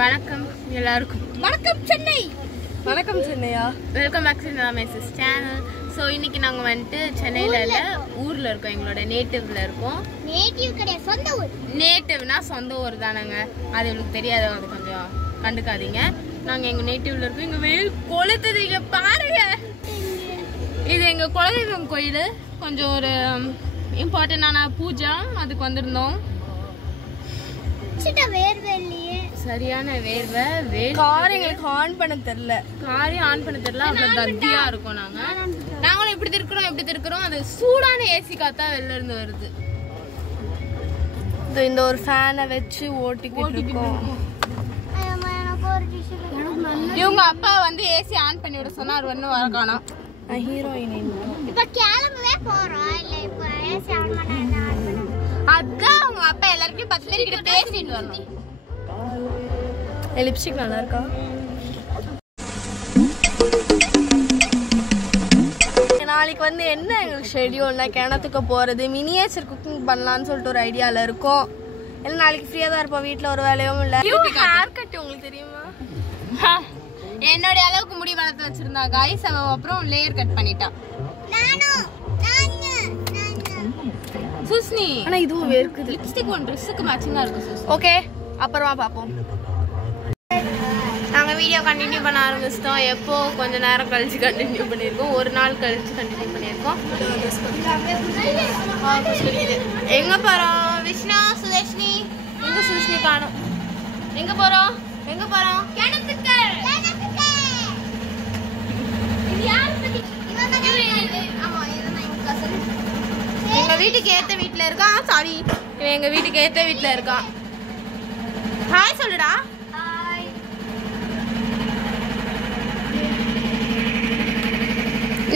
வணக்கம் எல்லாருக்கும். வணக்கம் சென்னை. வணக்கம் சென்னையா. Welcome back to message channel. So இன்னைக்கு நாங்கள் வந்துட்டு சென்னையில் இல்லை, ஊரில் இருக்கோம். எங்களோட நேட்டிவ்ல இருக்கோம். நேட்டிவ் கிடையாது, சொந்த ஊர். நேட்டிவ்னா சொந்த ஊர் தானேங்க, அது உங்களுக்கு தெரியாது, அது கொஞ்சம் கண்டுக்காதீங்க. நாங்கள் எங்கள் நேட்டிவ்ல இருக்கோம். எங்கள் வெயில் கொளுத்துது, இங்கே பாருங்க. இது எங்கள் குலதெய்வம் கோயில். கொஞ்சம் ஒரு இம்பார்ட்டண்டான பூஜா, அதுக்கு வந்திருந்தோம். சரியான வேர்வை. கார் எங்களுக்கு ஆன் பண்ண தெரியல. காரையும் ஆன் பண்ண தெரியல, அவ்வளோ தத்தியா இருக்கும். நாங்களும் இப்படி திருக்கிறோம். அது சூடான ஏசி காத்தா வெளில இருந்து வருது. இந்த ஒரு ஃபேனை வச்சு ஓட்டிக்கிட்டு இருக்கோம். இவங்க அப்பா வந்து ஏசி ஆன் பண்ணி விட சொன்னா அவர் ஒன்னும் வர காணோம். ஹீரோயின் இப்ப கிளம்பவே போறோம். இல்ல இப்ப ஏசி ஆன் பண்ணா அதான் அவங்க அப்பா எல்லாருக்கும் 10 பேர் கிட்ட பேசிட்டு வரணும். லிப்ஸ்டிக் நல்லா இருக்கா? நாளைக்கு வந்து என்ன எங்களுக்கு ஷெடியூல்னா, கிணத்துக்கு போகிறது, மினியேச்சர் குக்கிங் பண்ணலான்னு சொல்லிட்டு ஒரு ஐடியாவில் இருக்கோம். இல்லை நாளைக்கு ஃப்ரீயாக தான் இருப்போம், வீட்டில் ஒரு வேலையும் இல்லை. ஹேர் கட் உங்களுக்கு தெரியுமா? என்னுடைய அளவுக்கு முடி வளர்த்து வச்சிருந்தா காய்ஸ், அவ அப்புறம் லேயர் கட் பண்ணிட்டா. சுஸ்னி ஆனால் இதுவும் வேர்க்குது. லிப்ஸ்டிக் ஒன் ட்ரெஸ்ஸுக்கு மேட்சிங்காக இருக்கும் சுஸ்னி. ஓகே, அப்புறமா பார்ப்போம். நாங்கள் வீடியோ கண்டினியூ பண்ண ஆரம்பிச்சிட்டோம். எப்போ கொஞ்சம் நேரம் கழிச்சு கண்டினியூ பண்ணியிருக்கோம், ஒரு நாள் கழிச்சு கண்டினியூ பண்ணியிருக்கோம். எங்கே போகிறோம்? விஷ்ணா, சுதர்ஷினி எங்கே? சுதர்ஷினி காணும். எங்கே போகிறோம்? எங்கள் வீட்டுக்கு ஏற்ற வீட்டில் இருக்கான். சாரி, இவன் எங்கள் வீட்டுக்கு ஏற்ற வீட்டில் இருக்கான். ஹாய் சொல்லுடா.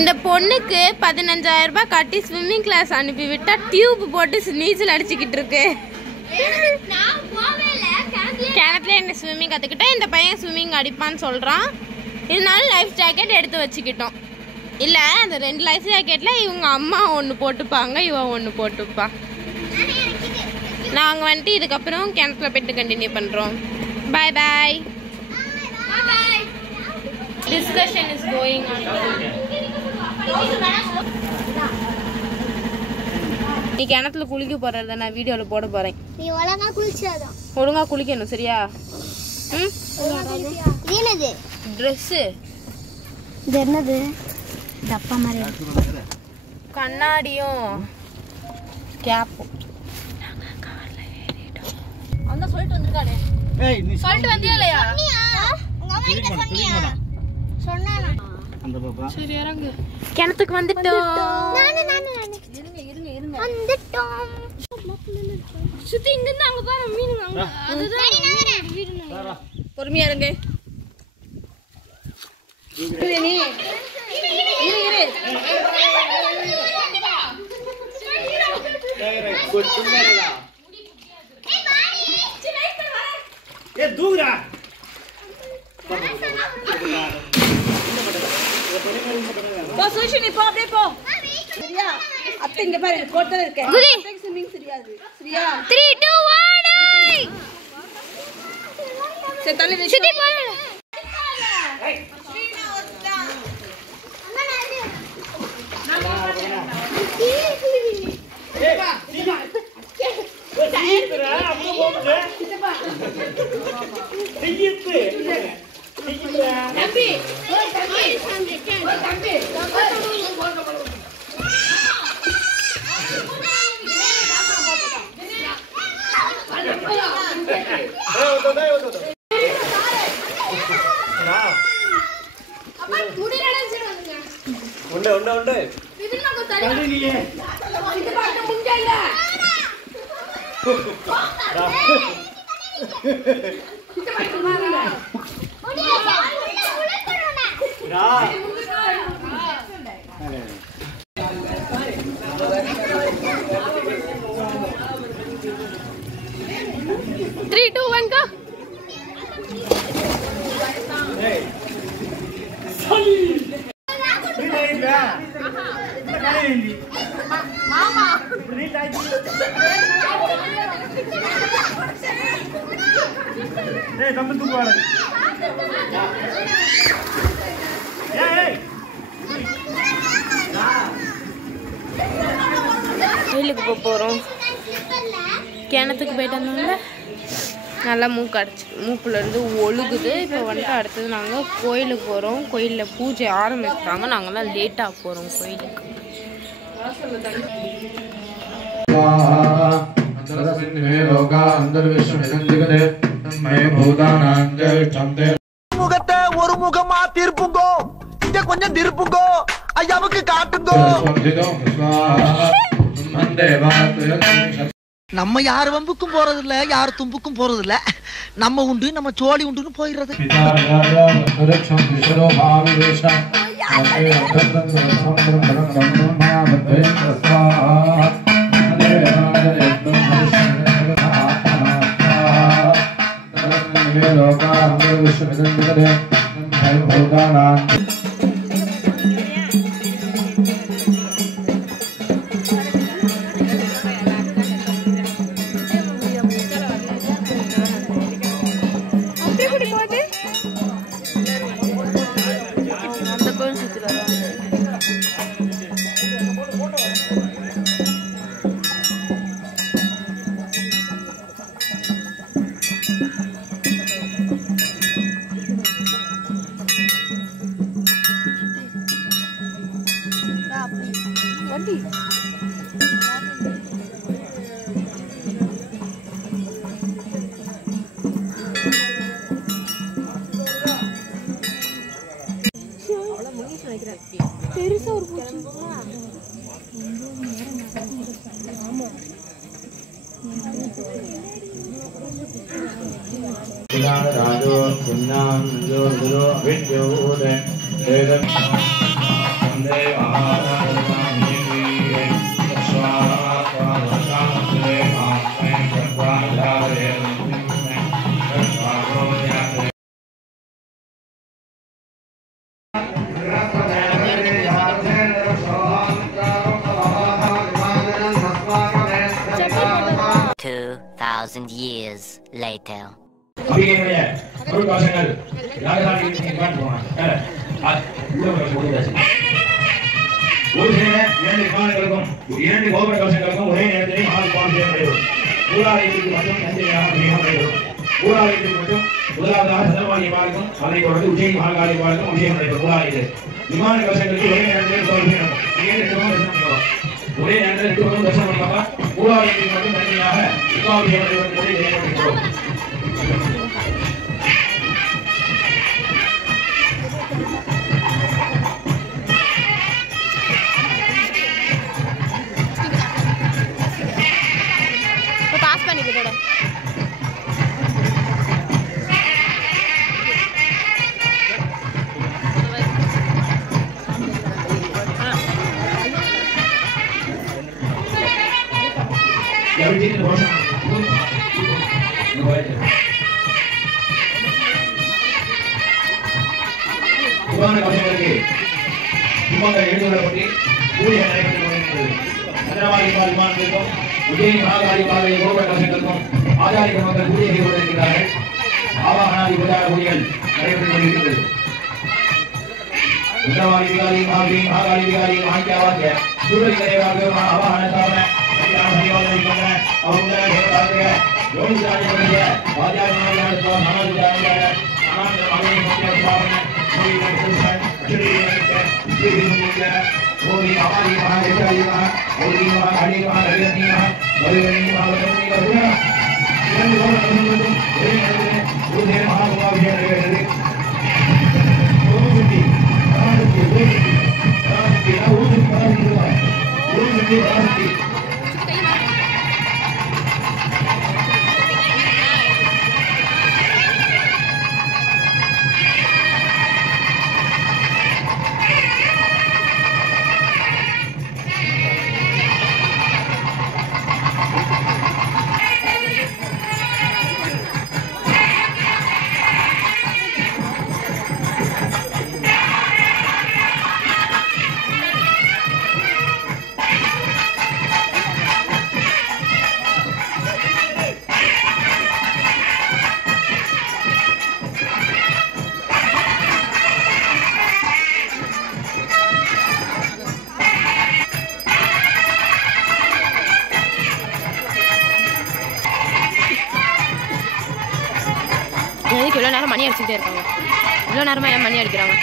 இந்த பொண்ணுக்கு 15,000 ரூபாய் கட்டி ஸ்விம்மிங் கிளாஸ் அனுப்பி விட்டா டியூப் போட்டு நீச்சல் அடிச்சுக்கிட்டு இருக்கு. கிணத்துல என்ன ஸ்விம்மிங் கற்றுக்கிட்டேன். இந்த பையன் ஸ்விம்மிங் அடிப்பான்னு சொல்கிறான். இதனால லைஃப் ஜாக்கெட் எடுத்து வச்சுக்கிட்டோம். இல்லை, அந்த 2 லைஃப் ஜாக்கெட்டில் இவங்க அம்மா ஒன்று போட்டுப்பாங்க, இவன் ஒன்று போட்டுப்பா. நாங்கள் வந்துட்டு இதுக்கப்புறம் கிணத்துல போயிட்டு கண்டினியூ பண்ணுறோம். Bye bye. Discussion is going on. நீ கிணத்துல குளிக்க போறத நான் வீடியோல போட போறேன். நீ ஒழுங்கா குளிச்சாதான். ஒழுங்கா குளிக்கணும், சரியா? என்னது ட்ரெஸ்? இது என்னது? டப்பா மாதிரி கண்ணாடியும் கேப்பும். அந்த சொல்லிட்டு வந்திருக்கானே. சொல்லிட்டு வந்தியா இல்லையா? உங்க அம்மா கிட்ட சொன்னியா? சொன்னானா? அந்த பாப்பா சரி இறங்கு. கிணத்துக்கு வந்துட்டோம். இருங்க வந்துட்டோம். சுத்தி இங்க இருந்து அங்க பாரு மீன். அதுதான் பொறுமையா இருங்க. நீ இரு. ஏ தூக்குடா. போ சுஷினி, போ அப்படியே போ. சரியா? அத்தை இங்க பாரு, கோட்டல இருக்கே. அத்தைக்கு ஸ்விமிங் தெரியாது. சரியா? 3 2 1 சரி தள்ளி வை. சுத்தி போடு. உண்டு நீயே Three, two, one, go. Mama. ஏய் தம்பி தூக்குவாரு ஏய் கோயிலுக்கு போகிறோம். கிணத்துக்கு போயிட்டு வந்தோம்ல, நல்லா மூக்குலேருந்து ஒழுகுது. இப்போ வந்துட்டு அடுத்தது நாங்கள் கோயிலுக்கு போகிறோம். கோயிலில் பூஜை ஆரம்பிச்சிட்டாங்க. நாங்கள்லாம் லேட்டாக போகிறோம் கோயிலுக்கு. முகத்தை ஒரு முகமா திருப்புங்கோ, இங்க கொஞ்சம் திருப்புங்கோ, ஐயாவுக்கு காட்டுங்கோ. நம்ம யார் வம்புக்கும் போறது இல்ல, யார் தும்புக்கும் போறது இல்ல. நம்ம உண்டு, நம்ம சோழி உண்டுன்னு போயிடுறது. பெருசா ஒரு பூச்சி years later. ஒரு சில 2 விமானங்களுக்கும் 2 கோபுர கலசங்களுக்கும் ஒரே நேரத்தில் மகாத்மான் செய்யப்படுகிறது. ஊராலயத்திற்கு மட்டும் தஞ்சையாக நடைபெறும். ஊராலயத்திற்கு மட்டும் முதலாவதாக சந்திரமாளியமாருக்கும் அதை தொடர்ந்து உஜ்ஜயினி மகாகாளியமாருக்கும் அபிஷேகம் நடைபெறும். ஊராலயத்தில் விமான கலசங்களுக்கு ஒரே நேரத்தில் தரிசனம் ஒரே நேரத்தில் 2 தரிசனம் பண்ணிப்பாங்க. ஊராலயத்திற்கு மட்டும் தனியாக அபிஷேகம் நடைபெறும் செய்யப்பட்டிருக்கிறோம். உஜ்ஜயினி மகாகாளி பாதை கோபுர கலசங்களுக்கும் ஆச்சாரிய மக்கள் பூஜை செய்து கொண்டிருக்கிறார்கள். ஆவாகனாதி பிரதான பூஜைகள் நடைபெற்றுக் கொண்டிருக்கிறது. உத்தரவாதி விகாரி மகாகாளி மகாகாளி விகாரி மகாக்கியாவாக்கிய சூரிய தேவாக ஆவாகன ஸ்தாபன எதுக்கு இவ்வளோ நேரம் மணி அடிச்சுட்டே இருக்காங்க? இவ்வளோ நேரமாக ஏன் மணி அடிக்கிறாங்க?